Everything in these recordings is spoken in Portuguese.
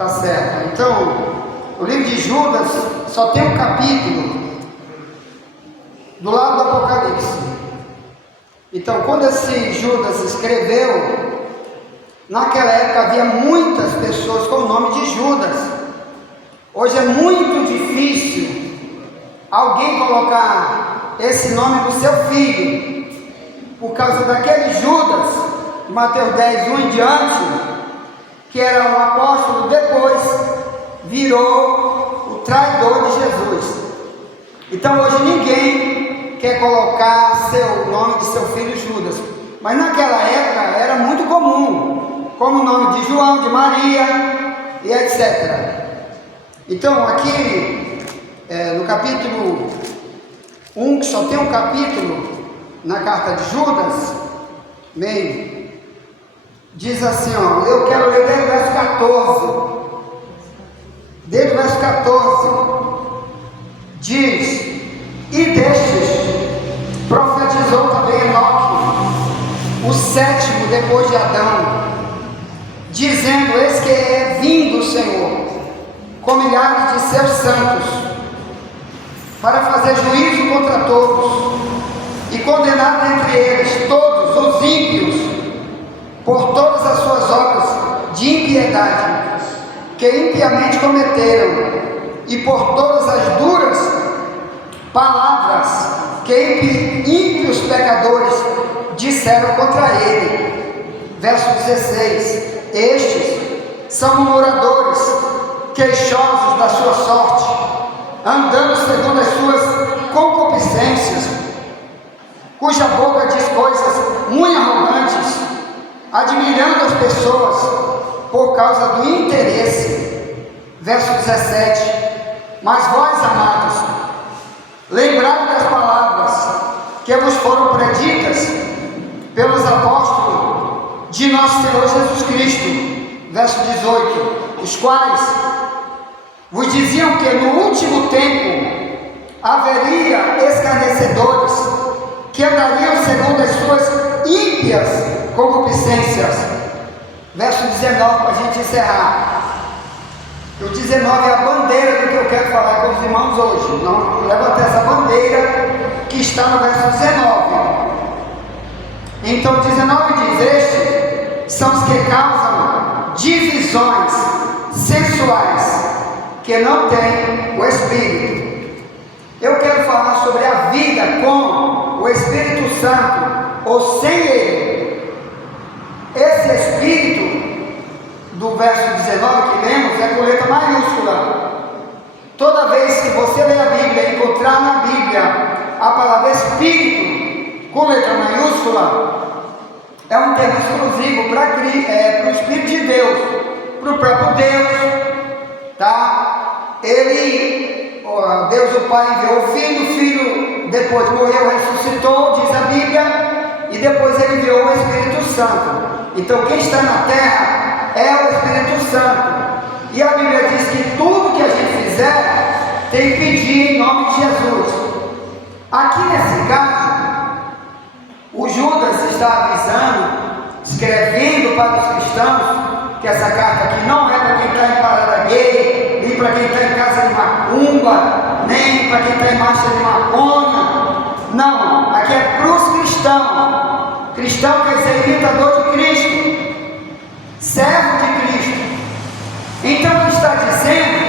Tá certo. Então, o livro de Judas só tem um capítulo do lado do Apocalipse. Então, quando esse Judas escreveu, naquela época havia muitas pessoas com o nome de Judas. Hoje é muito difícil alguém colocar esse nome do seu filho, por causa daquele Judas, Mateus 10, 1 em diante, que era um apóstolo, depois virou o traidor de Jesus. Então hoje ninguém quer colocar o nome de seu filho Judas, mas naquela época era muito comum, como o nome de João, de Maria e etc. Então aqui no capítulo 1, que só tem um capítulo na carta de Judas, meio, diz assim, ó, eu quero ler desde o verso 14, desde o verso 14, diz, e destes profetizou também Enoque, o sétimo depois de Adão, dizendo, eis que é vindo o Senhor, com milhares de seus santos, para fazer juízo contra todos, e condenar dentre eles todos os ímpios, por todas as suas obras de impiedade, que impiamente cometeram, e por todas as duras palavras que ímpios pecadores disseram contra ele. Verso 16, estes são murmuradores, queixosos da sua sorte, andando segundo as suas concupiscências, cuja boca diz coisas muito arrogantes, admirando as pessoas por causa do interesse. Verso 17, mas vós, amados, lembrai das palavras que vos foram preditas pelos apóstolos de nosso Senhor Jesus Cristo. Verso 18, os quais vos diziam que no último tempo haveria escarnecedores que andariam segundo as suas ímpias concupiscências. Verso 19, para a gente encerrar. O 19 é a bandeira do que eu quero falar com os irmãos hoje. Não levanta essa bandeira que está no verso 19. Então 19 diz, estes são os que causam divisões sensuais, que não têm o Espírito. Eu quero falar sobre a vida com o Espírito Santo, ou sem ele. Esse Espírito do verso 19 que lemos é com letra maiúscula. Toda vez que você lê a Bíblia e encontrar na Bíblia a palavra Espírito com letra maiúscula, é um termo exclusivo para o Espírito de Deus, para o próprio Deus, tá? Deus o Pai enviou o Filho depois morreu, ressuscitou, diz a Bíblia, e depois ele enviou o Espírito Santo. Então quem está na terra é o Espírito Santo, e a Bíblia diz que tudo que a gente fizer tem que pedir em nome de Jesus. Aqui nesse caso, o Judas está avisando, escrevendo para os cristãos, que essa carta aqui não é para quem está em parada gay, nem para quem está em casa de macumba, nem para quem está em marcha de maconha. Não, aqui é para os cristãos. Cristão quer dizer imitador de Cristo, servo de Cristo. Então ele está dizendo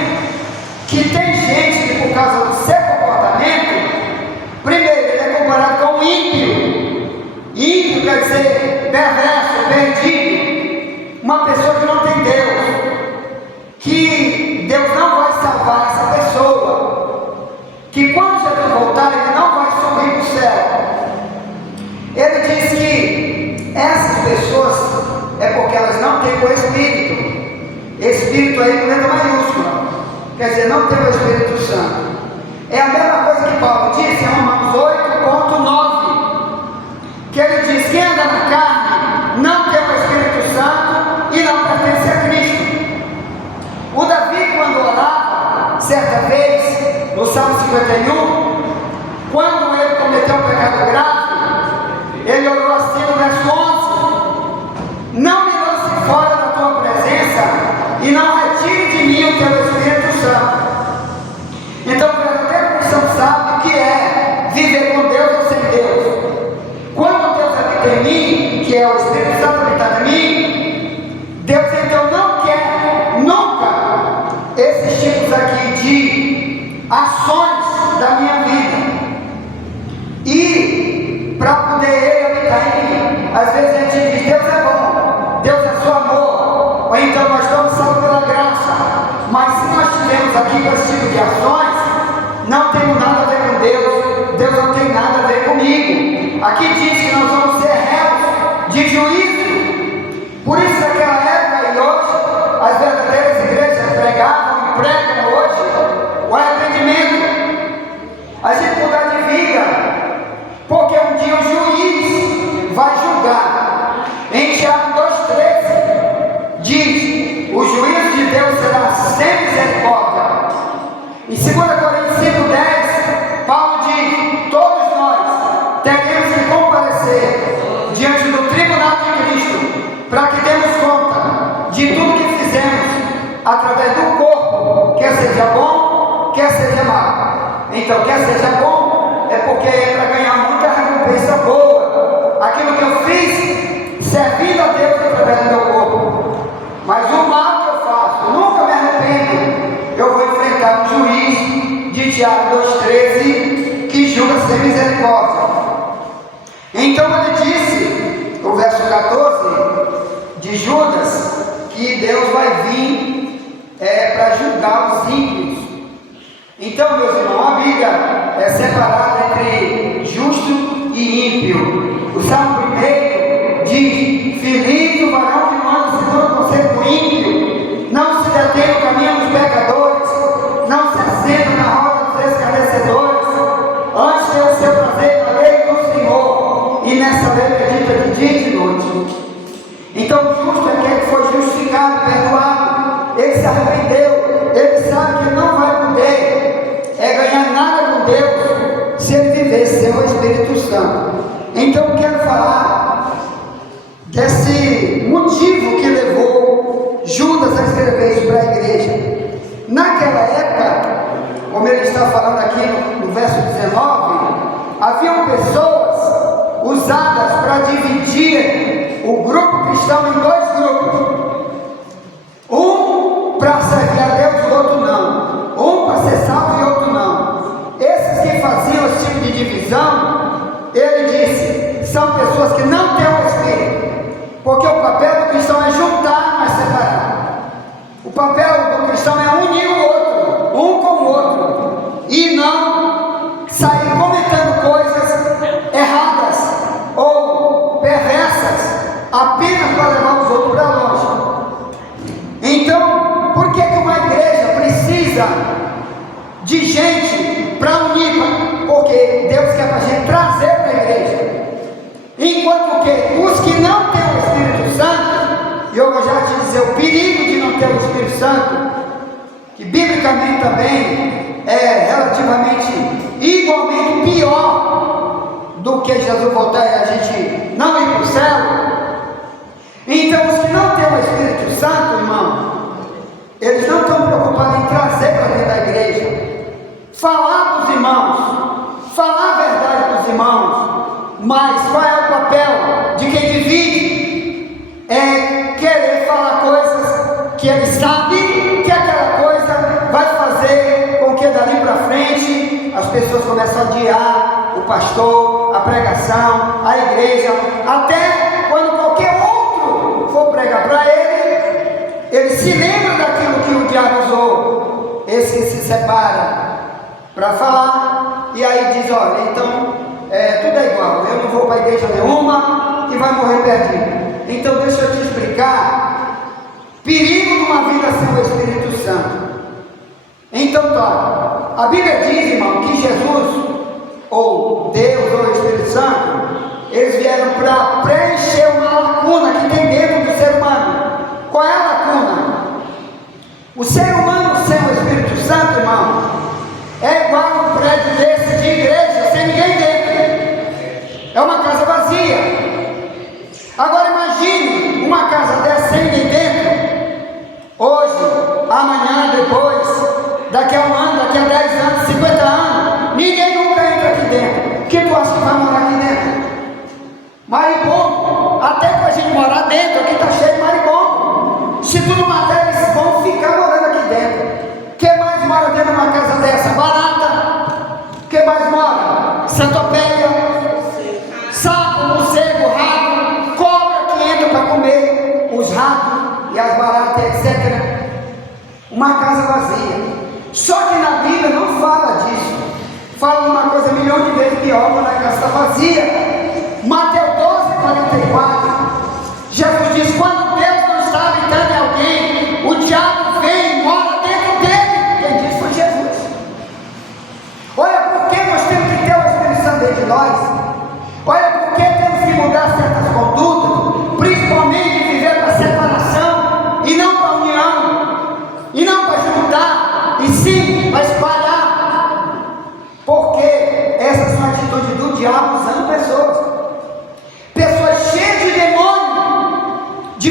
que tem gente que, por causa do seu comportamento, primeiro ele é comparado com um ímpio. Ímpio quer dizer perverso, perdido, uma pessoa que não tem Deus, que Deus não vai salvar essa pessoa, que quando Jesus voltar ele não vai subir para o céu. Ele diz que essas pessoas é porque elas não têm o Espírito. Espírito aí com letra maiúscula, quer dizer, não tem o Espírito Santo. É a mesma coisa que Paulo disse em Romanos 8,9, que ele diz, quem anda na carne não tem o Espírito Santo e não pertence a Cristo. O Davi, quando orava, certa vez, no Salmo 51, quando ele cometeu um pecado grave, ele orou assim no verso 11, não me lance fora da tua presença e não retire aqui diz que nós vamos ser réus de juízo. Por isso, naquela época e hoje, as verdadeiras igrejas pregavam e pregam hoje o arrependimento, a gente mudar de vida, porque um dia o juiz vai julgar. Em Tiago 2,13 diz: o juízo de Deus será sem misericórdia. Em 2 Coríntios 5,10, Paulo diz: todos nós teremos que comparecer diante do tribunal de Cristo, para que demos conta de tudo que fizemos através do corpo, quer seja bom, quer seja mal. Então, quer seja bom, é porque é para ganhar muita recompensa boa, aquilo que eu fiz servindo a Deus através do meu corpo. Mas o mal que eu faço, nunca me arrependo, eu vou enfrentar o juiz de Tiago 2,13, que julga sem misericórdia. Então ele disse, no verso 14 de Judas, que Deus vai vir para julgar os ímpios. Então, meus irmãos, a Bíblia é separada entre justo e ímpio. O Salmo 1 diz: feliz o varão que não anda segundo o conselho do ímpio, não se detém no caminho dos pecadores, não se assenta na roda dos escarnecedores, antes tem o seu prazer na lei do Senhor, e nessa lei medita de dia e de noite. Então, o justo é aquele que foi justificado, perdoado, ele se arrependeu, ele sabe que não vai poder ganhar nada com Deus se ele viver sem o Espírito Santo. Então, eu quero falar desse motivo que levou Judas a escrever isso para a igreja. Naquela época, como ele está falando aqui no verso 19, haviam pessoas usadas para dividir o grupo cristão em dois grupos. Um para servir a Deus e o outro não. Um para ser salvo e outro não. Esses que faziam esse tipo de divisão, ele disse, são pessoas que não têm o Espírito, porque o papel do cristão é juntar, mas separar. O papel do cristão é unir o outro, um com o outro, e não sair cometendo coisas erradas ou perversas apenas para levar os outros para longe. Então, por que uma igreja precisa de gente para unir? Porque Deus quer para a gente trazer para a igreja. Enquanto que os que não têm o Espírito Santo, e eu vou já te dizer o perigo de não ter o Espírito Santo, que biblicamente também é relativamente igualmente pior do que Jesus voltar e a gente não ir para o céu. Então, os que não têm o Espírito Santo, irmão, eles não estão preocupados em trazer para dentro da igreja, falar para os irmãos, falar a verdade para os irmãos. Mas qual é o papel de quem divide? É querer falar coisas que ele sabe que aquela coisa vai fazer com que dali para frente as pessoas começam a odiar o pastor, a pregação, a igreja, até quando qualquer outro for pregar para ele se lembra daquilo que o diabo usou. Esse que se separa para falar, e aí diz: olha, então tudo é igual, eu não vou para a igreja nenhuma e vai morrer perdido. Então deixa eu te explicar perigo de uma vida sem o Espírito Santo. Então tá, a Bíblia diz, irmão, que Jesus ou Deus ou o Espírito Santo, eles vieram para preencher uma lacuna que tem dentro do ser humano. Qual é a lacuna? O ser humano sem o Espírito Santo, irmão, é igual um prédio desse de igreja sem ninguém dentro. É uma casa vazia. Agora imagine uma casa dessa sem ninguém dentro. Hoje, amanhã, depois, daqui a um ano, daqui a 10 anos, 50 anos, ninguém nunca entra aqui dentro. Quem tu acha que vai morar aqui dentro? Marimbondo. Até para a gente morar dentro, aqui está cheio de marimbondo. Se tu não matar, eles vão ficar morando aqui dentro. Quem mais mora dentro de uma casa dessa? Barata. Quem mais mora? Centopeia, sapo, morcego, rato, cobra que entra para comer os ratos e as baratas, etc. Uma casa vazia. Só que na Bíblia não fala disso. Fala uma coisa milhão de vezes pior, quando a casa está vazia.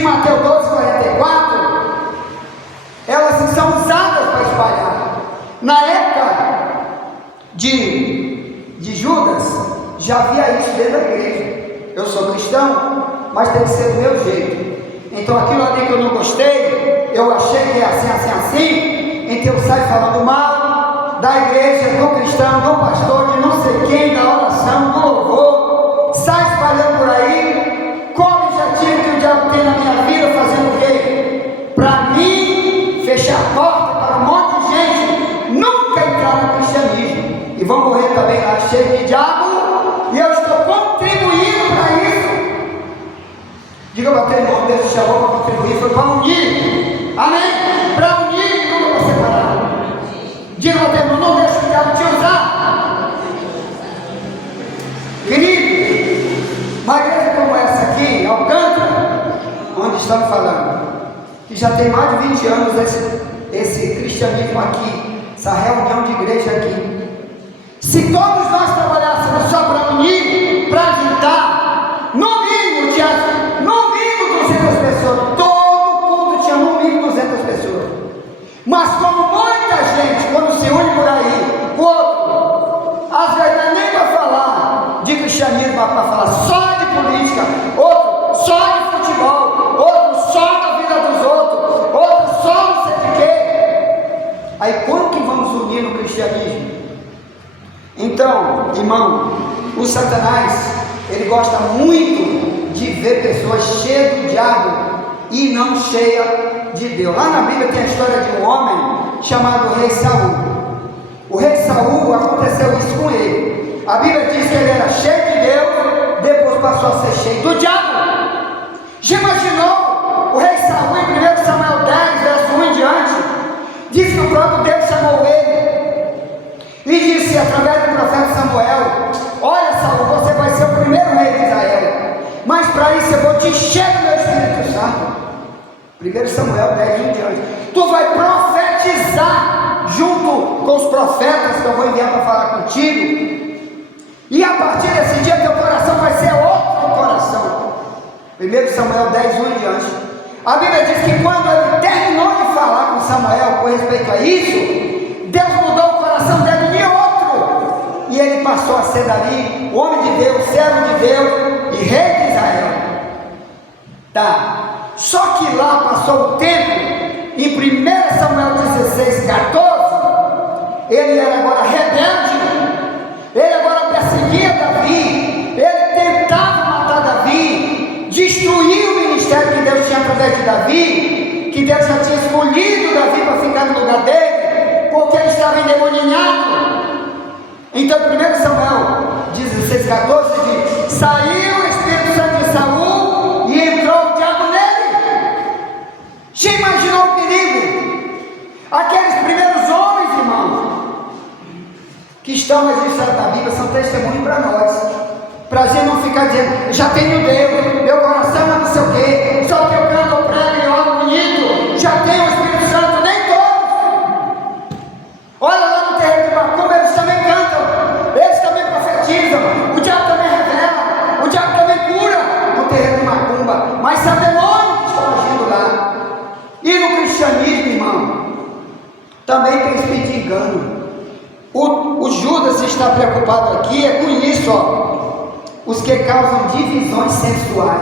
Mateus 12:44, elas são usadas para espalhar. Na época de Judas, já havia isso dentro da igreja. Eu sou cristão, mas tem que ser do meu jeito. Então aquilo ali que eu não gostei, eu achei que é assim, então eu saio falando mal da igreja, do cristão, do pastor, de não sei quem, da oração, do louvor, sai espalhando por aí, com o objetivo que o diabo tem na minha vida, fazendo o quê? Para mim, fechar a porta para um monte de gente nunca entrar no cristianismo, e vão morrer também lá cheio de diabo, e eu estou contribuindo para isso. Diga para o teu irmão, Deus te chamou para contribuir, foi para unir, amém? Para unir e nunca para separar. Diga para o teu irmão, não deixe o diabo te usar. Querido, uma igreja como essa aqui, Alcântara, onde estamos falando, que já tem mais de 20 anos esse cristianismo aqui, essa reunião de igreja aqui. Se todos nós trabalhássemos só para unir, para juntar, no mínimo 200 pessoas, todo culto tinha no mínimo 200 pessoas. Mas como muita gente, quando se une por aí, o outro, às vezes não é nem para falar de cristianismo, mas para falar só de política, outro só de futebol, outro só da vida dos outros, outro só não sei de quê. Aí como que vamos unir no cristianismo? Então, irmão, o Satanás, ele gosta muito de ver pessoas cheias do diabo e não cheias de Deus. Lá na Bíblia tem a história de um homem chamado Rei Saul. O Rei Saul, aconteceu isso com ele. A Bíblia diz que ele era cheio de Deus, depois passou a ser cheio do diabo. Já imaginou o Rei Saul em 1 Samuel 10, verso 1 em diante? Diz que o próprio Deus chamou ele e disse através do profeta Samuel: olha, Saul, você vai ser o primeiro rei de Israel, mas para isso eu vou te encher do meu Espírito Santo. 1 Samuel 10 em diante. Tu vai profetizar junto com os profetas que eu vou enviar para falar contigo, e a partir desse dia teu coração vai ser outro coração. 1 Samuel 10, 1 em diante. A Bíblia diz que quando ele terminou de falar com Samuel com respeito a isso, Deus mudou o coração dele de outro, e ele passou a ser dali o homem de Deus, servo de Deus e rei de Israel. Tá, só que lá passou o tempo, em 1 Samuel 16, 14, ele era agora rebelde, ele agora perseguia Davi, ele tentava matar Davi, destruir o ministério que Deus tinha através de Davi, que Deus já tinha escolhido Davi para ficar no lugar dele, porque ele estava endemoninhado. Então, em 1 Samuel 16, 14, diz: saiu o Espírito Santo de Saul e entrou o diabo nele. Já imaginou o perigo? Aqueles primeiros homens, irmãos, que estão registrados na Bíblia, são testemunho para nós, para a gente não ficar dizendo: eu já tenho Deus, meu coração é não sei o quê, só que eu canto, eu prego e oro bonito, já tenho o Espírito Santo. Nem todos. Olha lá no terreiro de Macumba, eles também cantam, eles também profetizam, o diabo também revela, o diabo também cura no terreiro de Macumba, mas são demônios que estão agindo lá. E no cristianismo, irmão, também tem espírito de engano. O Judas está preocupado aqui é com isso, ó, os que causam divisões sensuais.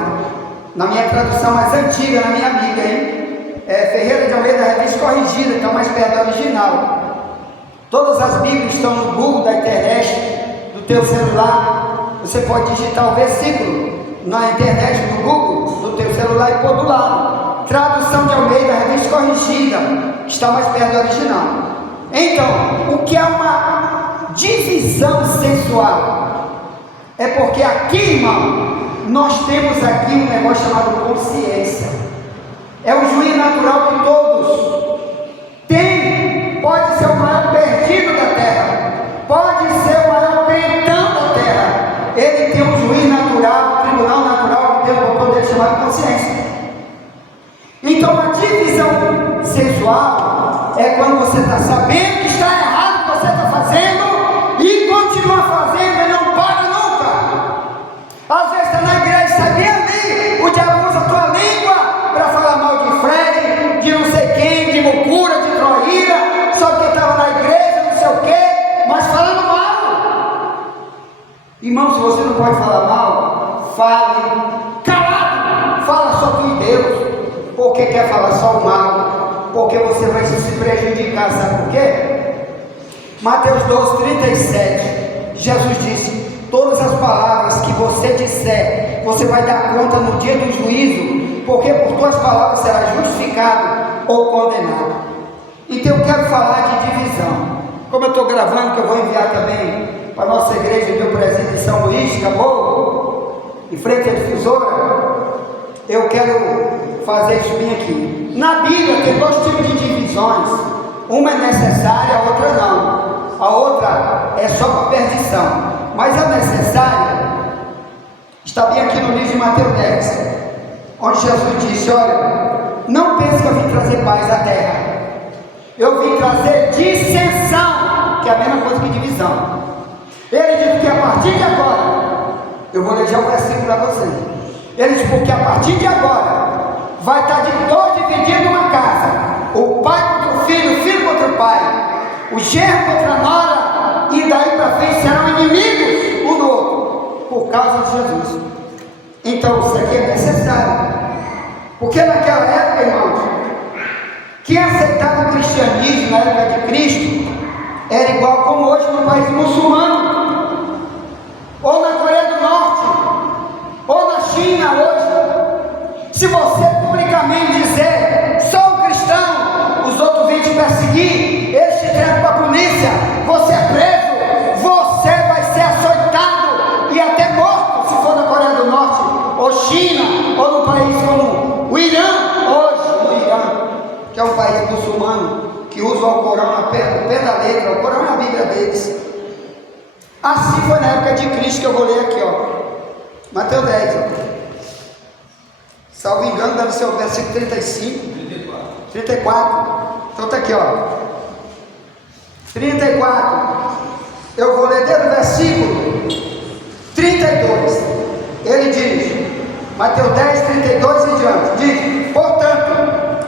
Na minha tradução mais antiga, na minha Bíblia, hein? Ferreira de Almeida, revista corrigida, está mais perto da original. Todas as Bíblias estão no Google da internet, do teu celular. Você pode digitar o versículo na internet, no Google, do teu celular, e pôr do lado. Tradução de Almeida, revista corrigida, está mais perto da original. Então, o que é uma divisão sensual? É porque aqui, irmão, nós temos aqui um negócio chamado consciência. É o juiz natural que todos têm. Pode ser o maior perdido da terra, pode ser o maior crentão da terra. Ele tem um juiz natural, um tribunal natural que Deus botou dele chamado consciência. Então, a divisão sensual é quando você está sabendo que está errado o que você está fazendo e continua fazendo e não para nunca. Às vezes está na igreja, está bem ali, o diabo usa a tua língua falar só o mal, porque você vai se prejudicar, sabe por quê? Mateus 12:37, Jesus disse: todas as palavras que você disser, você vai dar conta no dia do juízo, porque por tuas palavras será justificado ou condenado. Então eu quero falar de divisão. Como eu estou gravando, que eu vou enviar também para a nossa igreja, meu presídio de São Luís, Caboclo, em frente à difusora, eu quero fazer isso bem aqui. Na Bíblia tem dois tipos de divisões, uma é necessária, a outra não. A outra é só para perdição, mas a necessária está bem aqui no livro de Mateus 10, onde Jesus disse: olha, não pense que eu vim trazer paz à terra, eu vim trazer dissensão, que é a mesma coisa que divisão. Ele disse que a partir de agora, eu vou ler já o versículo para vocês. Ele disse: porque a partir de agora vai estar de dois dividindo uma casa, o pai contra o filho contra o pai, o genro contra a nora, e daí para frente serão inimigos um do outro, por causa de Jesus. Então isso aqui é necessário, porque naquela época, irmãos, quem aceitava o cristianismo na época de Cristo era igual como hoje no país muçulmano, ou na Coreia do Norte, ou na China hoje. Se você publicamente dizer sou um cristão, os outros vêm te perseguir, eles te entregam para a polícia, você é preso, você vai ser açoitado e até morto, se for na Coreia do Norte, ou China, ou no país como o Irã, hoje no Irã, que é um país muçulmano, que usa o Corão no pé da letra, o Corão é a Bíblia deles. Assim foi na época de Cristo, que eu vou ler aqui, ó, Mateus 10, ó. Salvo engano, deve ser o versículo 34, então está aqui, ó, 34, eu vou ler desde o versículo 32, ele diz, Mateus 10, 32 e diante, diz: portanto,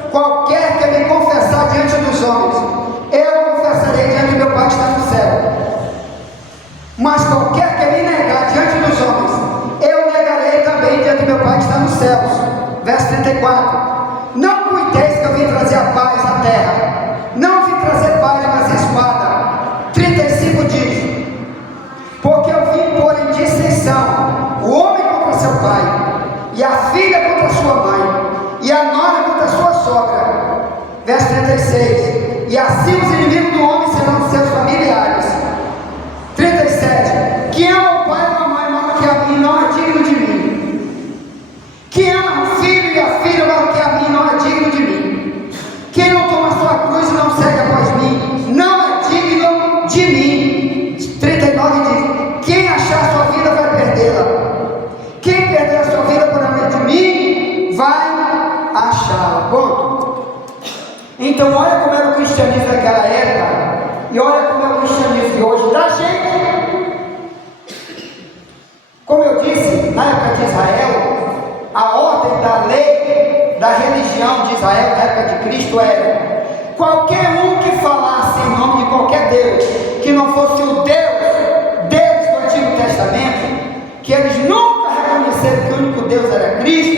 qualquer que me confessar diante dos homens, eu confessarei diante do meu Pai que está no céu, mas qualquer que me negar diante dos homens, eu negarei também diante do meu Pai que está nos céus. Verso 34, não cuideis que eu vim trazer a paz à terra, não vim trazer paz, mas espada. 35 diz: porque eu vim pôr em dissensão o homem contra seu pai, e a filha contra sua mãe, e a nora contra sua sogra. Verso 36, e assim os inimigos do homem serão seus familiares. 37, que ama o pai e a mãe mais do que a mim não é digno de mim. Quem ama o filho e a filha mais do que a mim não é digno de mim. Quem não toma sua cruz e não segue após mim não é digno de mim. 39 diz: quem achar sua vida vai perdê-la, quem perder a sua vida por amor de mim vai achá-la. Ponto. Então olha como era o cristianismo daquela época e olha como é o cristianismo de hoje da gente. Como eu disse, na época de Israel, a ordem da lei, da religião de Israel na época de Cristo era: qualquer um que falasse em nome de qualquer Deus, que não fosse o Deus deles do Antigo Testamento, que eles nunca reconheceram que o único Deus era Cristo,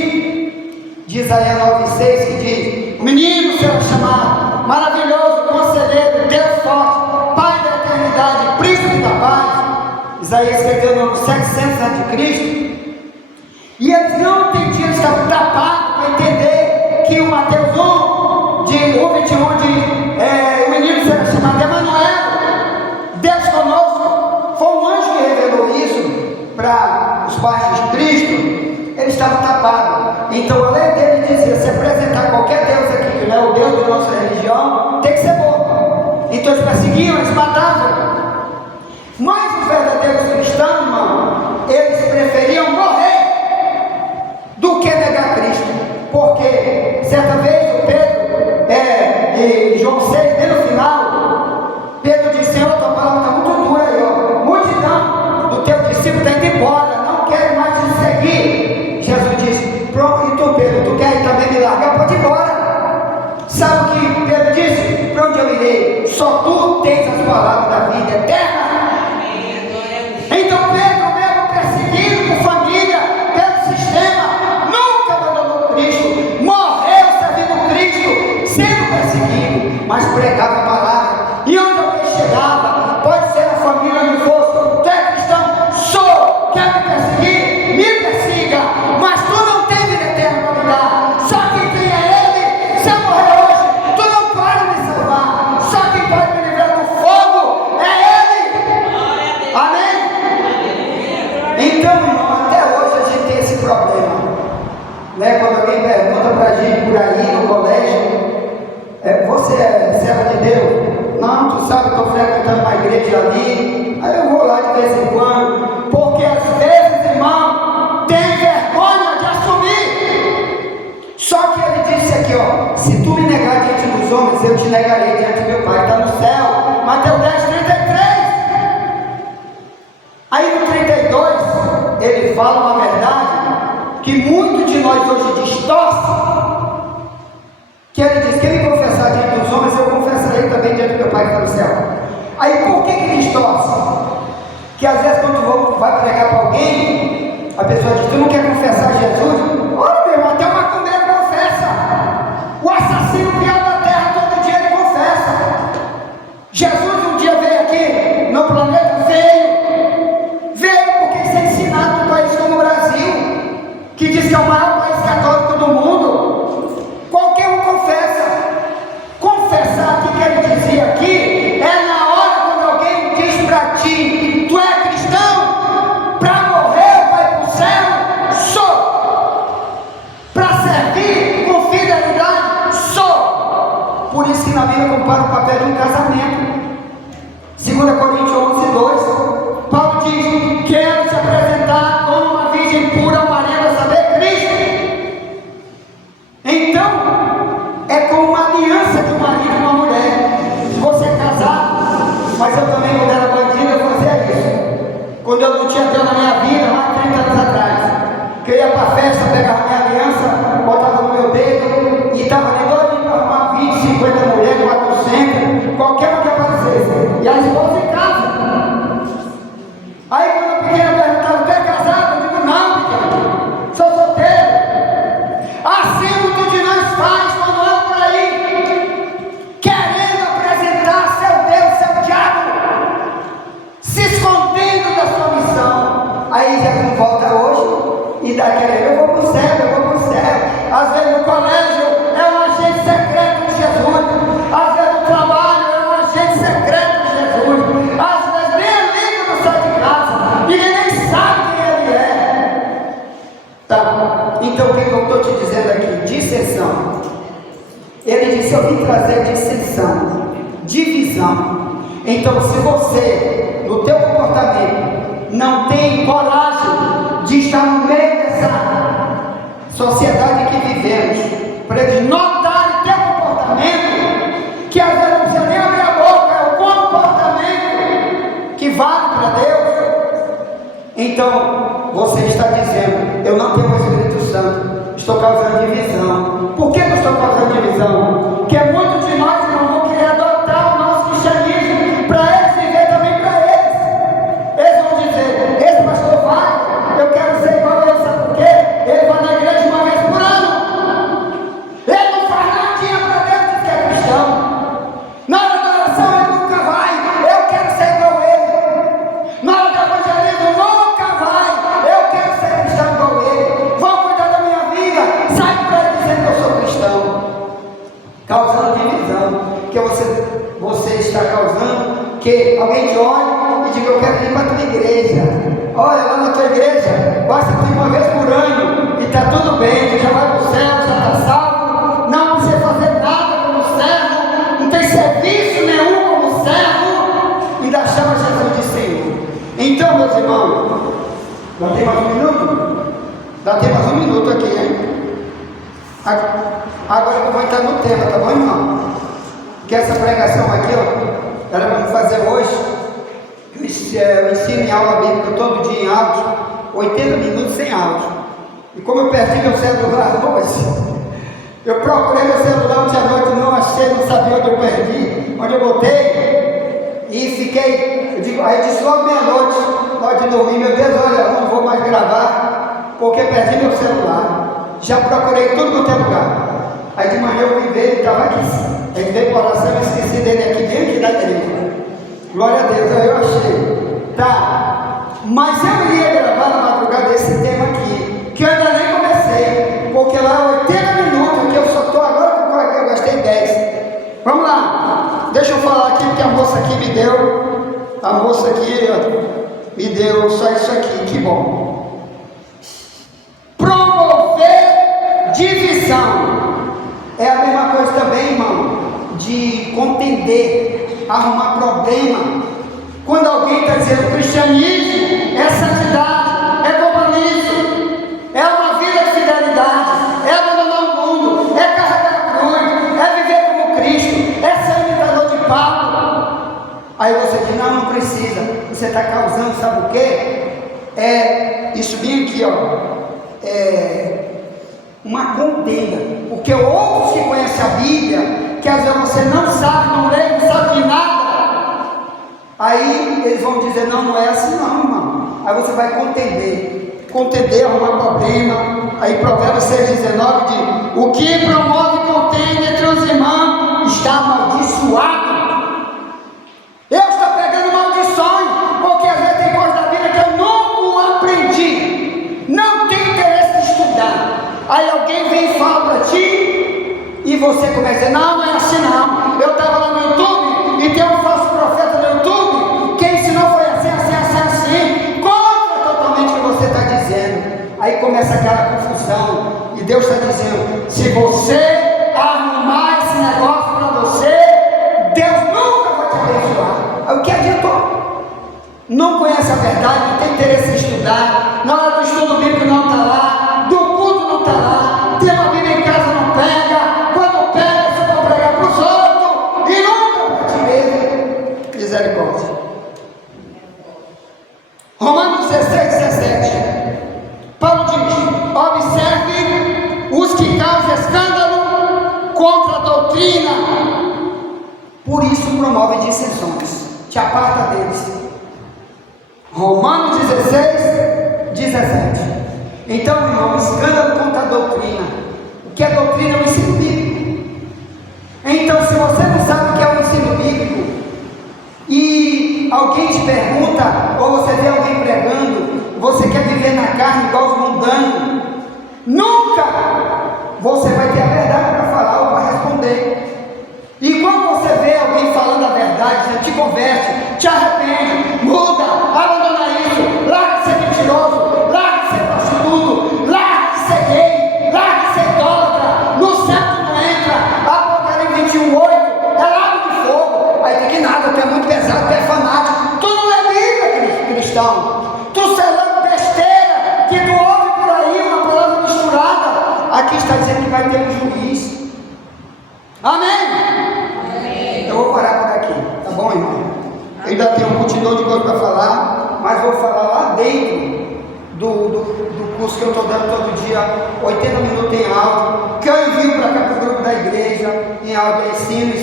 de Isaías 9,6, que diz: o menino será chamado maravilhoso, conselheiro, Deus forte, Pai da eternidade, príncipe da paz. Isaías escreveu no 700 a.C. E eles não entendiam, eles estavam tapados para entender que o Mateus 1, de 1:21 diz: o menino será chamado Emanuel, Deus conosco. Foi um anjo que revelou isso para os pais de Cristo. Eles estavam tapados. Então a lei deles dizia: se apresentar qualquer Deus aqui que não é o Deus da nossa religião, tem que ser morto. Então eles perseguiam, eles matavam. Mas os verdadeiros cristãos, irmão, eles preferiam morrer do que negar Cristo. Porque certa vez o Pedro, em João 6, bem no final, Pedro disse: Senhor, tua palavra está muito dura aí, ó. Multidão do teu discípulo está indo embora, não quero mais te seguir. Jesus disse: pronto, e tu, Pedro, tu quer também me largar? Pode ir embora. Sabe o que Pedro disse? Para onde eu irei? Só tu tens as palavras da vida eterna. Então Pedro, mesmo perseguido por família, pelo sistema, nunca abandonou Cristo, morreu servindo Cristo. sendo perseguido, mas pregava a palavra. E onde alguém chegava, pode ser a família onde fosse, tu é cristão? Sou. Quer me perseguir? Me persiga, mas tu não tem vida eterna para me dar. Só quem tem é Ele. Se eu morrer hoje, tu não pode me salvar. Só quem pode me livrar do fogo é Ele. Amém? Então, irmão, até hoje a gente tem esse problema, né? Quando alguém pergunta para a gente por aí no colégio, você é servo de Deus? Não, tu sabe, estou frequentando uma igreja ali, aí eu vou lá de vez em quando, porque às vezes, irmão, tem vergonha de assumir. Só que ele disse aqui, ó, se tu me negar diante dos homens, eu te negarei diante do meu Pai que está no céu. Mateus 10:33. Aí no 32, ele fala uma verdade que muitos de nós hoje distorcem, que ele diz: quem me confessar diante dos homens, eu confessarei também diante do meu Pai que está no céu. Aí por que distorce? Que às vezes quando tu vai pregar para alguém, a pessoa diz: tu não quer confessar Jesus? Olha, meu irmão, até o macumbeiro confessa. O assassino pior da terra, todo dia ele confessa. Jesus um dia veio aqui no planeta, veio porque isso é ensinado num país como o Brasil, que diz que é o maior país católico do mundo. Qualquer um confessa. Confessar aqui que ele dizia aqui é na hora quando alguém diz para ti: tu é cristão? Para morrer, vai para o céu? Sou. Para servir com fidelidade? Sou. Por isso que na Bíblia compara o papel de um casamento. 2 Coríntios 11:2, Paulo diz: quero te apresentar como uma virgem pura ao marido, a saber, Cristo. Então, é como uma aliança de um marido e uma mulher. Você é casado, mas eu também, quando era bandido, eu fazia isso. Quando eu não tinha Deus na minha vida, lá 30 anos atrás, que eu ia para a festa, pegava minha aliança, botava no meu dedo, e estava ali doidinho para arrumar 20, 50 mulheres, 400, qualquer uma que aparecesse. E a esposa em casa. Aí quando a pequena perguntava: tu é casado? Eu digo: não, pequena, sou solteiro. Assim muitos de nós faz quando anda por aí, querendo apresentar seu Deus, seu diabo, se escondendo da sua missão. Aí Jesus volta hoje e dá aquele: eu vou para o céu, eu vou para o céu. Às vezes no colégio é um agente secreto de Jesus, às vezes no trabalho é um agente secreto de Jesus, às vezes nem amigo não sai de casa, ninguém nem sabe quem ele é. Tá? Então o que eu estou te dizendo aqui? Dissensão. Ele disse: eu vim trazer dissensão, divisão. Então, se você, no teu comportamento, não tem coragem de estar no meio dessa sociedade que vivemos, para eles notarem teu comportamento, que às vezes não precisa nem abrir a boca, é o comportamento que vale para Deus. Então, você está dizendo: eu não tenho o Espírito Santo, estou causando divisão. Por que eu estou causando divisão? Porque muitos de nós não vão querer adotar o nosso cristianismo para eles viver também para eles. Eles vão dizer: esse pastor vai, eu quero ser igual a ele, sabe por quê? Ele vai na igreja uma vez por ano, ele não faz nadinha para Deus, diz que é cristão. Na hora da oração ele nunca vai, eu quero ser igual a ele. Na hora do evangelismo nunca vai, eu quero ser cristão igual a ele. Vou cuidar da minha vida, sai por aí dizendo que eu sou cristão, causando divisão. Que você está causando que alguém te olhe e diga: eu quero ir para a tua igreja. Olha, lá na tua igreja basta tu ir uma vez por ano e está tudo bem, tu já vai para o céu, já está salvo, não precisa fazer nada como servo, não tem serviço nenhum como servo, ainda chama Jesus de Senhor. Então, meus irmãos, já tem mais um minuto? Já tem mais um minuto aqui, hein? Agora eu vou entrar no tema, tá bom, irmão? Que essa pregação aqui, ó, ela vamos fazer hoje. Eu ensino em aula bíblica todo dia em áudio, 80 minutos sem áudio. E como eu perdi meu celular hoje, eu procurei meu celular ontem à noite, não achei, não sabia onde eu perdi, onde eu botei, e fiquei, aí eu disse logo meia-noite, na hora de dormir: meu Deus, olha, não vou mais gravar, porque perdi meu celular. Já procurei tudo quanto é lugar. Aí de manhã eu vim ver, ele estava aqui. Aí veio para a oração, eu esqueci dele aqui dentro da igreja. Glória a Deus, aí eu achei. Tá, mas eu ia gravar na madrugada esse tema aqui, que eu ainda nem comecei, porque lá 80 minutos, que eu só estou agora com o que eu gastei 10. Vamos lá, deixa eu falar aqui, porque a moça aqui me deu, me deu só isso aqui, que bom. Promover divisão é a mesma coisa também, irmão, de contender, arrumar problema. Quando alguém está dizendo cristianismo é santidade, é compromisso, é uma vida de fidelidade, é abandonar o mundo, é carregar a cruz, é viver como Cristo, é ser imitador de Paulo. Aí você diz, não precisa, você está causando, sabe o quê? Isso bem aqui, ó, uma contenda, porque outros que conhecem a Bíblia, que às vezes você não sabe, não lê, não sabe de nada, aí eles vão dizer, não é assim não, irmão. Aí você vai contender, arrumar problema. Aí Provérbios 6,19 diz, o que promove contenda entre os irmãos está amaldiçoado. Eu estou pegando maldições, porque às vezes tem coisa da Bíblia que eu nunca aprendi, não tenho interesse de estudar. Aí alguém vem e fala para ti, e você começa a dizer, não é assim não. Eu estava lá no YouTube, e tem um falso profeta no YouTube, que ensinou foi assim, contra totalmente o que você está dizendo. Aí começa aquela confusão, e Deus está dizendo, se você arrumar esse negócio para você, Deus nunca vai te abençoar. Aí o que adiantou? Não conhece a verdade, não tem interesse em estudar, na hora do estudo bíblico não está lá, do culto não está lá, tem uma Bíblia em casa não pega, quando pega você vai pregar para os outros, e nunca para ti mesmo. Misericórdia. Romanos 16:17, Paulo diz, observe os que causam escândalo contra a doutrina, por isso promove dissensões, te aparta deles. Romanos 16:17. Então, irmão, escândalo contra a doutrina. O que é doutrina? É o ensino bíblico. Então, se você não sabe o que é o ensino bíblico, e alguém te pergunta, ou você vê alguém pregando, você quer viver na carne igual os mundanos, nunca você vai ter a verdade para falar ou para responder. E quando você vê alguém falando a verdade, você te converte, te arrepende, muda, abandona isso, larga de ser mentiroso, larga de ser prostituto, larga de ser gay, larga de ser idólatra, no céu tu não entra. Apocalipse 21:8 é lago de fogo. Aí tem que nada, tu é muito pesado, tu é fanático, tu não é Bíblia, cristão, tu selando besteira que tu ouve por aí, uma palavra misturada. Aqui está dizendo que vai ter um juiz. Amém? Eu vou parar por aqui, tá bom, irmão? Eu ainda tenho um multidão de coisas para falar, mas vou falar lá dentro do curso que eu estou dando todo dia, 80 minutos em áudio, que eu envio para cá para o grupo da igreja, em áudio, ensino,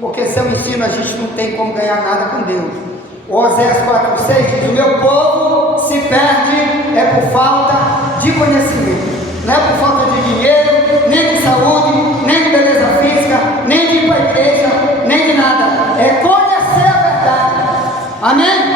porque se eu ensino a gente não tem como ganhar nada com Deus. Oséias 4:6 diz, o meu povo se perde é por falta de conhecimento, não é por falta de dinheiro, nem de saúde, nem de beleza física, nem de ir para a igreja, nem de nada, é conhecer a verdade. Amém?